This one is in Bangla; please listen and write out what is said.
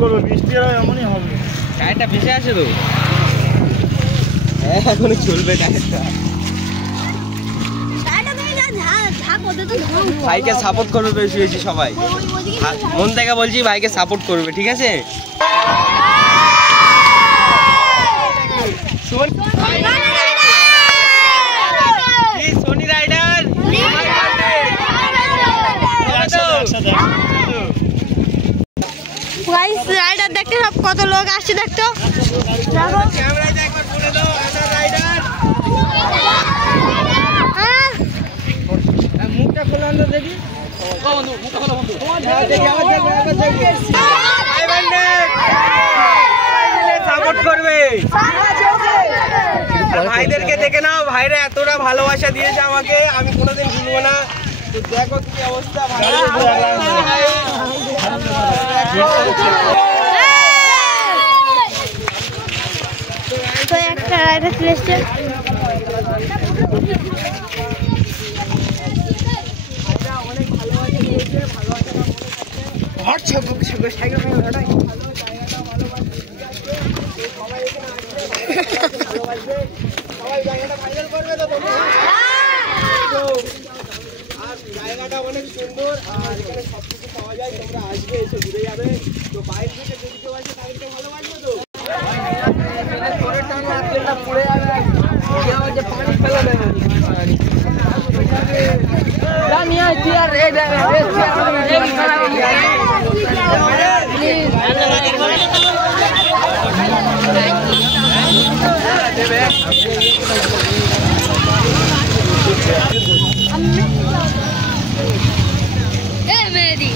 করবো, বৃষ্টি এমনই হবে। টায়ারটা ভেসে আছে তো, এখন চলবে টায়ারটা। ভাইকে সাপোর্ট করবে বেশি বেশি সবাই, মন থেকে বলছি ভাইকে সাপোর্ট করবে, ঠিক আছে? সোনি রাইডার রাইডার দেখতে সব কত লোক আসছে, দেখতো মুখটা খোলা দেখি, সাপোর্ট করবে ভাইদেরকে দেখে নাও। ভাইরা এতটা ভালোবাসা দিয়েছে আমাকে, আমি কোনোদিন ভুলবো না। তো দেখো কি অবস্থা, একটা রাইডার চলে এসছে। জায়গাটা অনেক সুন্দর আর এখানে সবকিছু পাওয়া যায়, তোমরা আসবে, এসে ঘুরে যাবে। তো বাইরে থেকে যদি কেউ আসে তাদেরকে ভালোবাসবে তো। পড়ে যাবে, পানি ফেলে দেবে। मेरी